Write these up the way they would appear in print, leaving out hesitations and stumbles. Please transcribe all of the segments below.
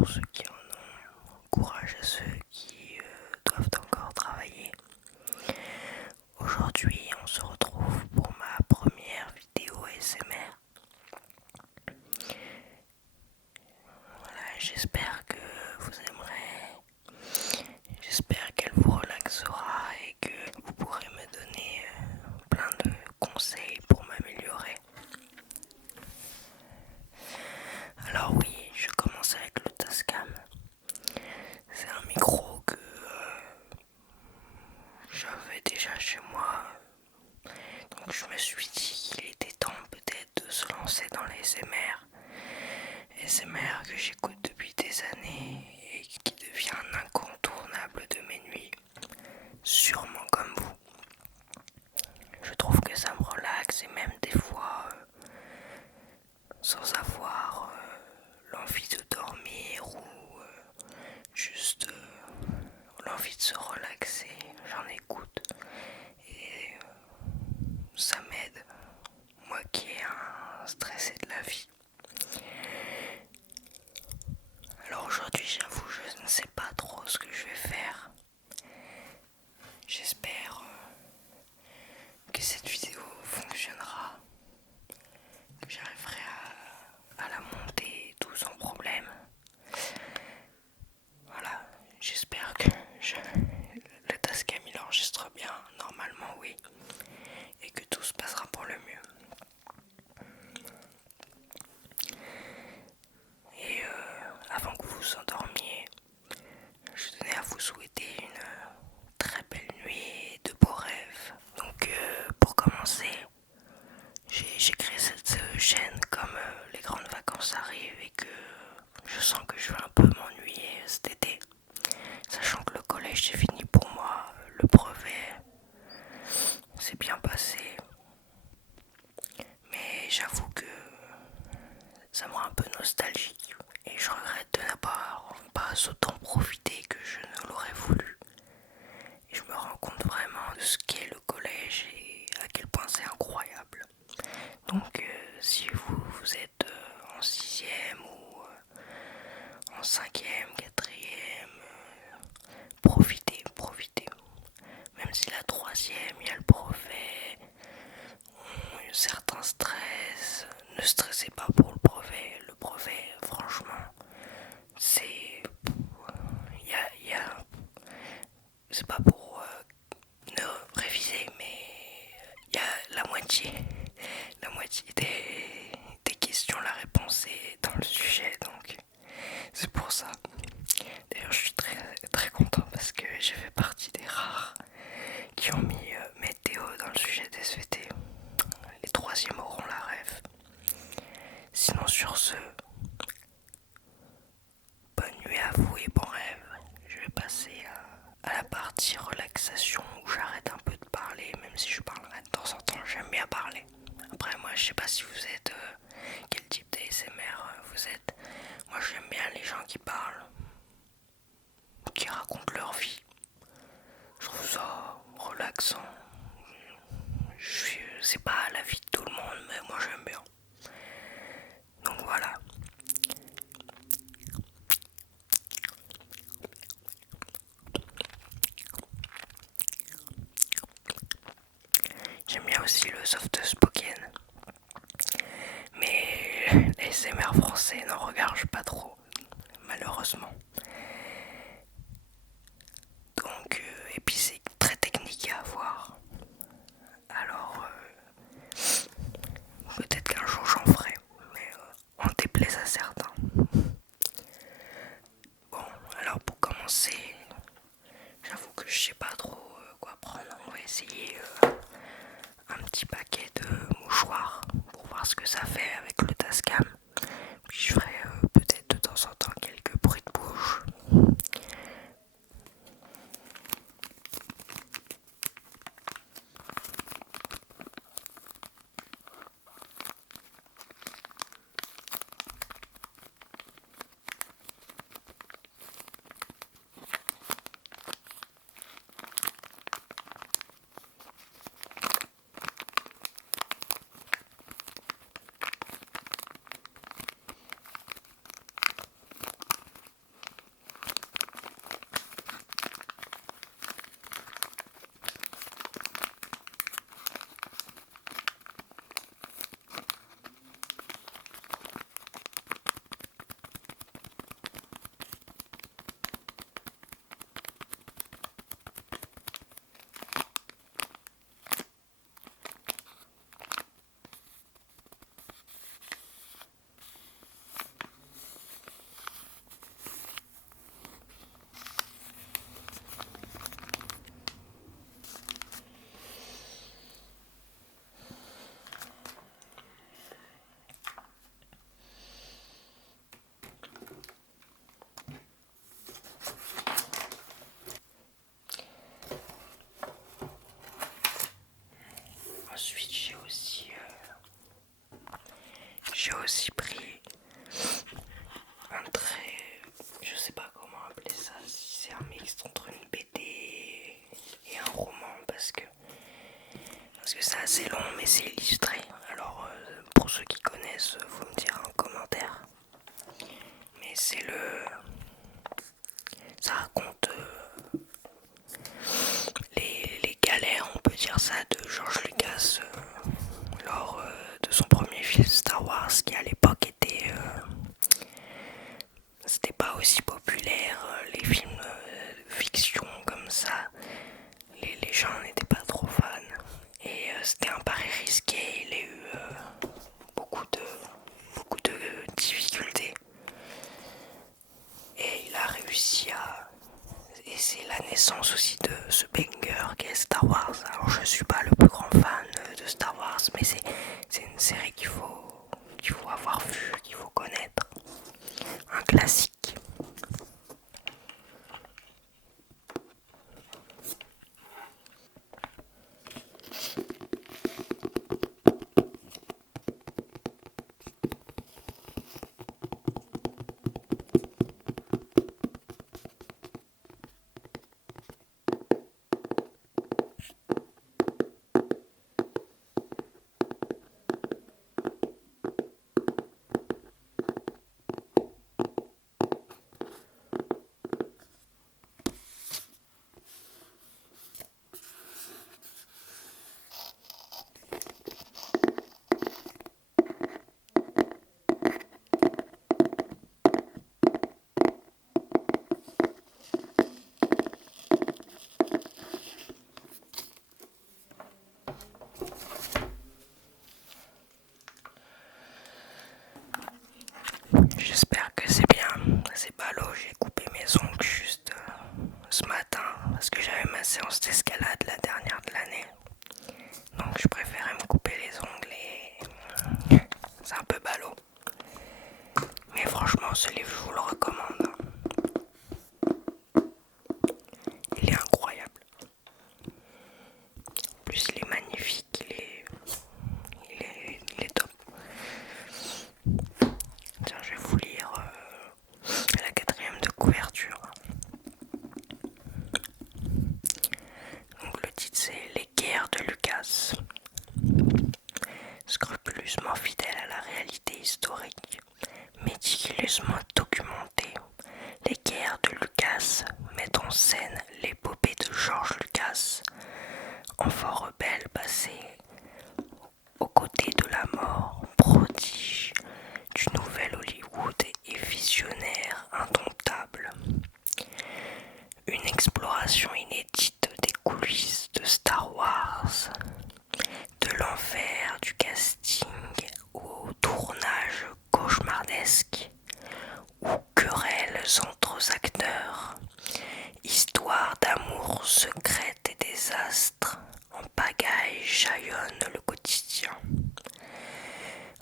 pour ceux qui en ont, courage à ceux qui doivent encore travailler. Aujourd'hui, on se retrouve pour ma première vidéo ASMR. Voilà, j'espère que vous aimerez, j'espère qu'elle vous relaxera et que vous pourrez me donner plein de conseils pour m'améliorer. Alors oui, je commence avec le Tascam. C'est un micro que j'avais déjà chez moi. Donc je me suis dit qu'il était temps peut-être de se lancer dans les SMR. SMR que j'écoute depuis des années et qui devient un incontournable de mes nuits. Sûrement comme vous. Je trouve que ça me relaxe et même des fois, sans avoir l'envie de dormir ou juste l'envie de se relaxer, j'en écoute et ça m'aide, moi qui ai un stressé de la vie. Alors aujourd'hui, j'avoue, je ne sais pas trop ce que je vais faire. J'espère que cette vidéo fonctionnera, que j'arriverai à la monter tout sans problème. Voilà, j'espère que le Tascam il enregistre bien, normalement oui, et que tout se passera pour le mieux. Et avant que vous vous endormiez, je tenais à vous souhaiter une très belle nuit et de beaux rêves. Donc pour commencer, j'ai créé cette chaîne comme les grandes vacances arrivent et que je sens que je vais un peu m'ennuyer cet été. Sachant que le collège c'est fini pour moi, le brevet s'est bien passé. Mais j'avoue que ça me rend un peu nostalgique et je regrette de n'avoir pas autant profité que je ne l'aurais voulu. Et je me rends compte vraiment de ce qu'est le collège et à quel point c'est incroyable. Donc si vous êtes en 6e ou en 5e, 4e, profitez. Même si la 3e, il y a le brevet, certains stress, ne stressez pas pour le brevet. Le brevet, franchement, c'est... c'est pas pour ne réviser, mais il y a la moitié des questions, la réponse est dans le sujet, donc c'est pour ça. D'ailleurs, je suis très content parce que j'ai fait partie des rares qui ont mis météo dans le sujet des SVT. Les troisièmes auront la rêve. Sinon, sur ce, bonne nuit à vous et bon rêve. Je vais passer à la partie relaxation où j'arrête un peu de parler, même si je parlerai de temps en temps, j'aime bien parler. Après, moi, je sais pas si vous êtes quel type d'ASMR vous êtes. Moi, j'aime bien les gens qui parlent, qui racontent leur vie. Je trouve ça relaxant. C'est pas la vie de tout le monde, mais moi j'aime bien. Donc voilà. J'aime bien aussi le soft spoken. Mais les SMR français n'en regardent pas trop, malheureusement. Donc, et puis c'est très technique à voir. Alors, peut-être qu'un jour j'en ferai, mais on déplaise à certains. Bon, alors pour commencer, j'avoue que je sais pas trop quoi prendre. On va essayer un petit paquet de mouchoirs pour voir ce que ça fait avec le Tascam. Puis je ferai peut-être de temps en temps quelques bruits de bouche j'ai aussi pris un très... Je sais pas comment appeler ça, si c'est un mix entre une BD et un roman, parce que c'est assez long, mais c'est illustré. Alors, pour ceux qui connaissent, vous me direz en commentaire. Mais c'est le... Ça raconte les galères, on peut dire ça, de George Lucas lors de son premier film Star Wars, qui à l'époque était... c'était pas aussi populaire, les films de fiction comme ça. Les gens n'étaient pas trop fans. Et c'était un pari risqué, il a eu beaucoup de difficultés. Et il a réussi à... Et c'est la naissance aussi de ce banger qu'est Star Wars. Alors je suis pas le plus grand fan de Star Wars, mais c'est une série qu'il faut avoir vu, qu'il faut connaître. Un classique. J'espère que c'est bien. C'est ballot, j'ai coupé mes ongles juste ce matin parce que j'avais ma séance d'escalade la dernière de l'année. Donc je préférais me couper les ongles et c'est un peu ballot. Mais franchement, ce livre, je vous le recommande. Il est incroyable. En plus, il est magnifique, il est top. Tiens, je vais vous lire la quatrième de couverture. Donc le titre c'est Les guerres de Lucas. Scrupuleusement fidèle à la réalité historique, méticuleusement documentée, les guerres de Lucas mettent en scène l'épopée de George Lucas, enfant rebelle passé aux côtés de la mort, prodige du nouvel Hollywood et visionnaire indomptable. Une exploration inédite des coulisses de Star Wars, de l'enfer du casting au tournage cauchemardesque, ou querelles entre acteurs, histoire d'amour secrète et désastre, en pagaille jaillonne le quotidien.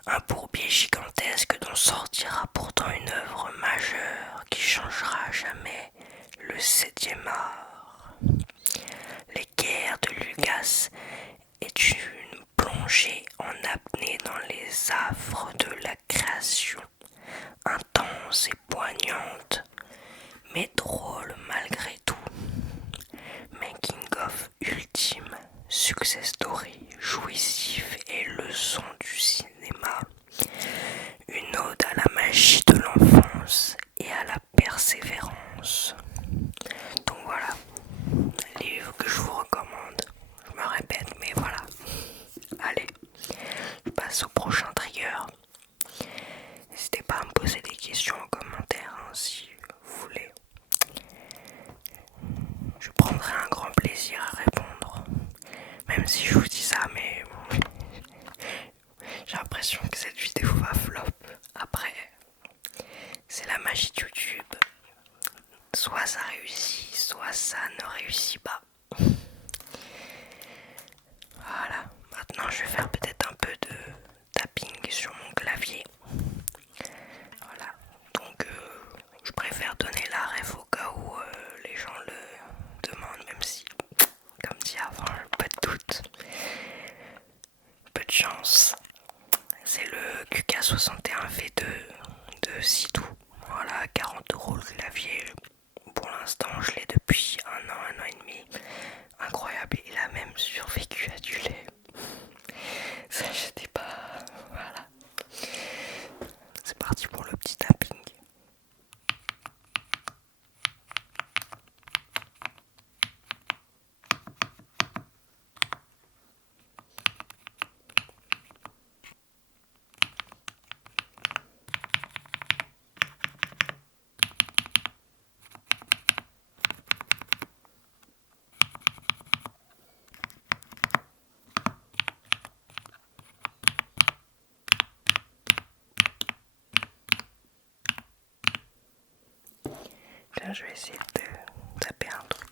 Un bourbier gigantesque dont sortira pourtant une œuvre majeure qui changera à jamais le 7e art. Les guerres de Lucas est une plongée en apnée dans les affres de la création, intense et poignante, mais drôle malgré tout. Making of ultime, success story, jouissif et leçon du cinéma. Une ode à la magie de l'enfance et à la persévérance. Donc voilà, livre que je vous recommande. Je me répète, mais voilà. Allez, je passe au prochain trigger. N'hésitez pas à me poser des questions en commentaire si vous voulez. Je prendrai un grand plaisir à répondre. Même si je vous dis ça, mais j'ai l'impression que cette vidéo va flop. Après, c'est la magie de YouTube. Soit ça réussit, soit ça ne réussit pas. Voilà, maintenant je vais faire peut-être un peu de tapping sur mon clavier. Voilà, donc je préfère donner la ref au cas où les gens le demandent, même si, comme dit avant, pas de doute, peu de chance. C'est le QK61 je vais essayer de taper un truc.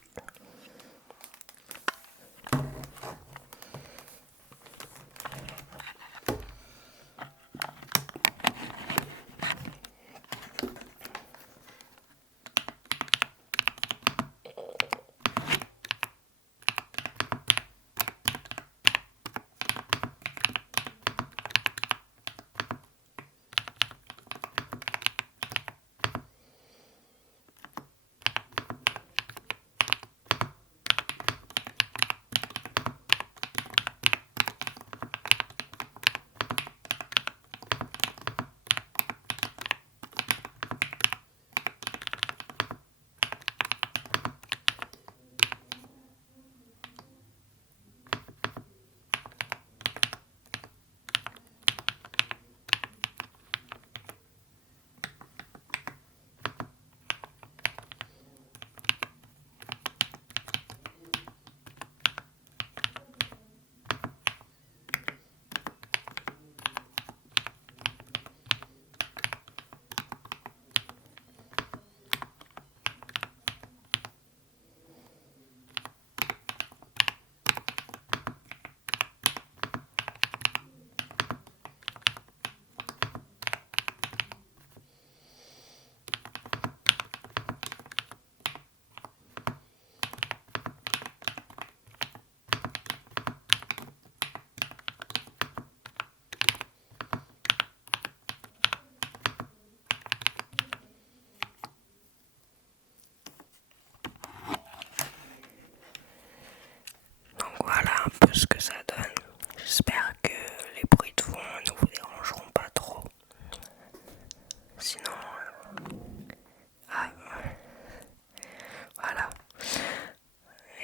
Donc voilà un peu ce que ça donne. J'espère que les bruits de fond ne vous dérangeront pas trop. Sinon, ah, voilà.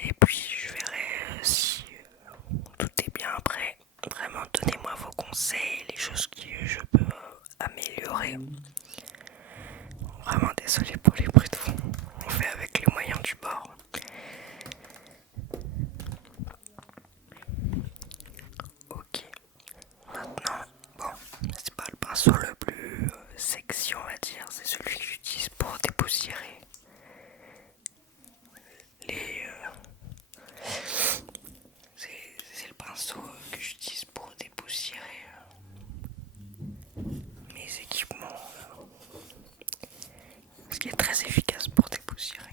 Et puis je verrai si tout est bien après. Vraiment, donnez-moi vos conseils, les choses que je peux améliorer. Vraiment désolé pour les bruits de fond. On fait avec les moyens du bord. Ok. Maintenant, bon, c'est pas le pinceau le plus sexy, on va dire. C'est celui que j'utilise pour dépoussiérer les. C'est le pinceau que j'utilise pour dépoussiérer mes équipements. Ce qui est très efficace pour dépoussiérer.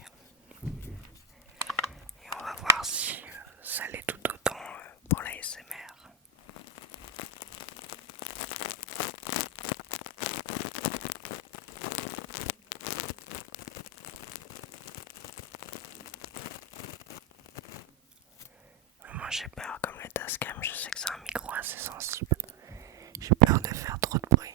Et on va voir si ça l'est tout autant pour la SMR. Moi j'ai peur, comme le Tascam, je sais que c'est un micro assez sensible. J'ai peur de faire trop de bruit.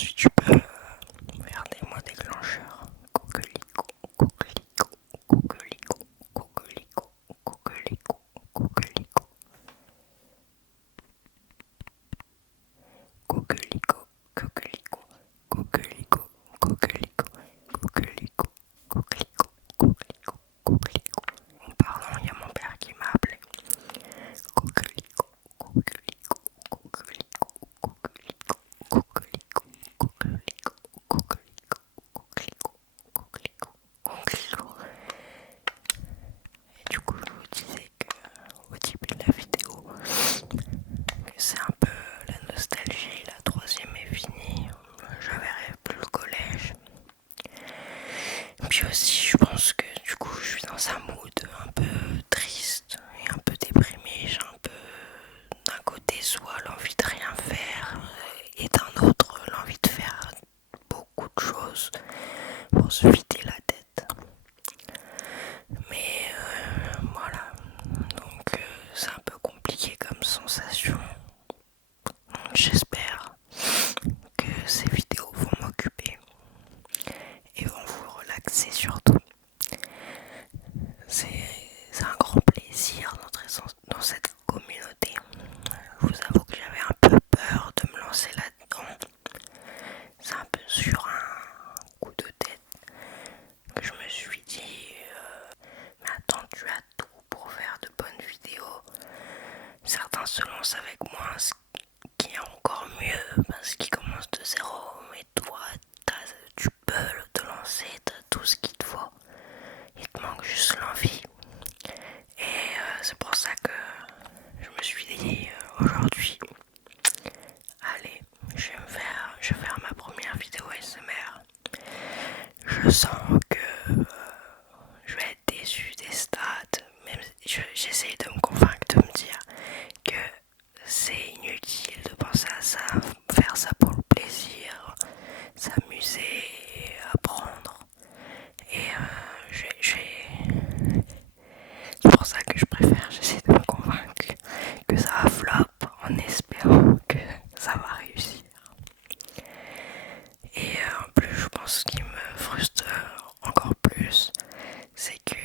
ensuite tu peux faire des mots déclencheurs. Coquelicot, coquelicot, coquelicot, coquelicot, coquelicot, coquelicot. Coquelicot, coquelicot, coquelicot, coquelicot, coquelicot, coquelicot, coquelicot, coquelicot. En parlant, il y a mon père qui m'a appelé. Coquelicot, coquelicot, coquelicot, coquelicot, coquelicot, coquelicot, coquelicot, coquelicot, coquelicot, coquelicot. Et du coup, je vous disais que au début de la vidéo, que c'est un peu la nostalgie, la troisième est finie, je verrai plus le collège. Puis aussi, je pense que du coup, je suis dans un mood un peu triste et un peu déprimé. J'ai un peu d'un côté soit l'envie de rien faire et d'un autre l'envie de faire beaucoup de choses pour se vider la tête. Mais voilà, donc c'est un peu compliqué comme sensation. J'espère que ces vidéos vont m'occuper et vont vous relaxer surtout. C'est un grand plaisir d'entrer dans cette communauté. Je vous avoue que j'avais un peu peur de me lancer là-dedans. C'est un peu sur un coup de tête que je me suis dit mais attends, tu as tout pour faire de bonnes vidéos. Certains se lancent avec moi, ce qui est encore mieux parce qu'ils commencent de zéro. Mais toi, tu peux te lancer, tu as tout ce qu'il te faut. Il te manque juste l'envie. Et c'est pour ça que je me suis dit aujourd'hui, allez, je vais faire ma première vidéo ASMR. Je sens que je vais être déçu des stats, même j'essaye de me convaincre, de me dire que c'est inutile de penser à ça, faire ça pour le plaisir, s'amuser, apprendre. Et c'est pour ça que je préfère, j'essaie de me convaincre que ça va flop en espérant que ça va réussir. Et en plus, je pense ce qui me frustre encore plus, c'est que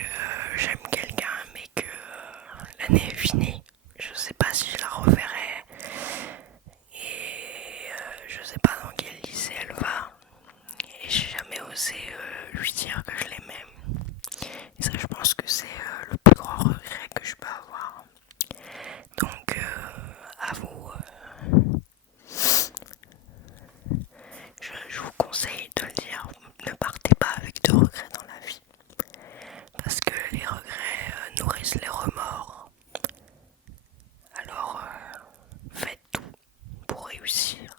j'aime quelqu'un mais que l'année est finie. Je sais pas si je la reverrai et je sais pas dans quel lycée elle va. Et j'ai jamais osé lui dire que je l'aimais. Et ça, je pense que c'est le plus grand regret que je peux avoir. Donc, à vous, je vous conseille de le dire. Ne partez pas avec de regrets dans la vie. Parce que les regrets nourrissent les remords. Alors, faites tout pour réussir.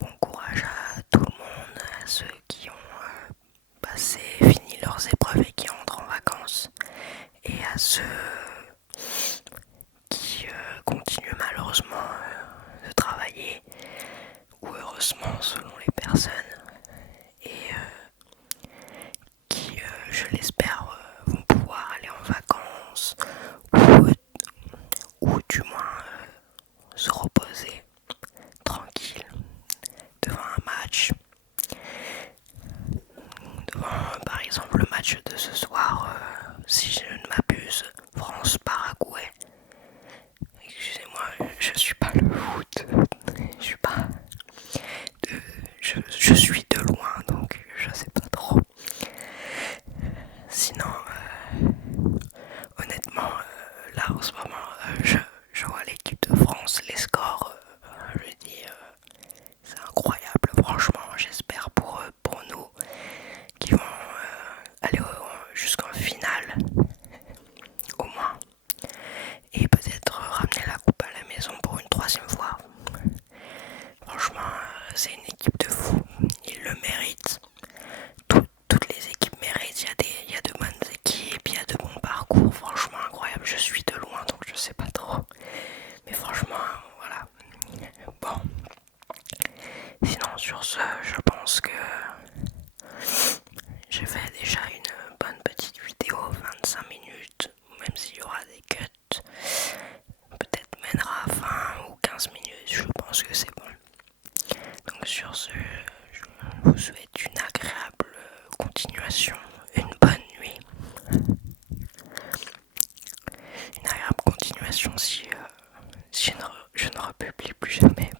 Bon courage à tout le monde, à ceux qui ont fini leurs épreuves et qui entrent en vacances. Et à ceux qui continuent malheureusement de travailler, ou heureusement selon les personnes, et qui, je l'espère, vont pouvoir aller en vacances, ou du moins se reposer tranquille devant un match. Devant par exemple le match de ce soir, si je ne m'abuse, France-Paraguay. Excusez-moi, je suis pas le foot, je suis pas je suis de loin donc je sais pas trop. Sinon, honnêtement, là en ce moment, je vois l'équipe de France, les scores, je dis c'est incroyable, franchement, j'espère pour eux, pour nous, qui vont aller jusqu'en finale, au moins, et peut-être ramener la coupe à la maison pour une troisième fois. Franchement, c'est une équipe de fous, ils le méritent. Toutes les équipes méritent, il y a de bonnes publie plus jamais.